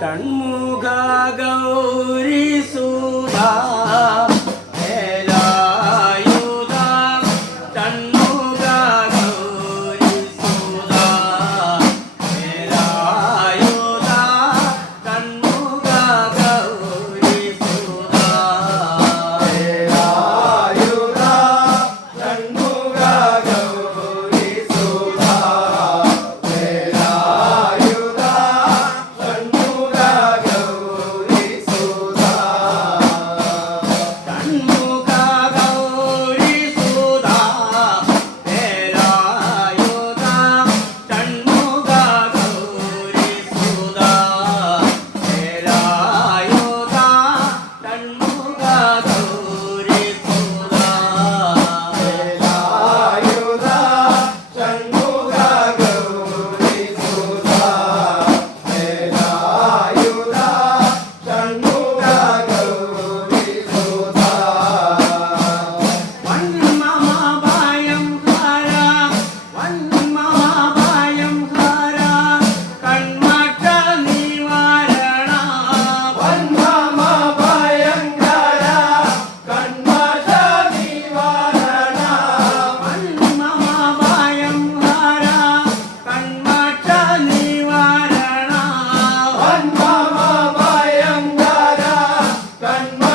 षण्मुखा Gauri Run,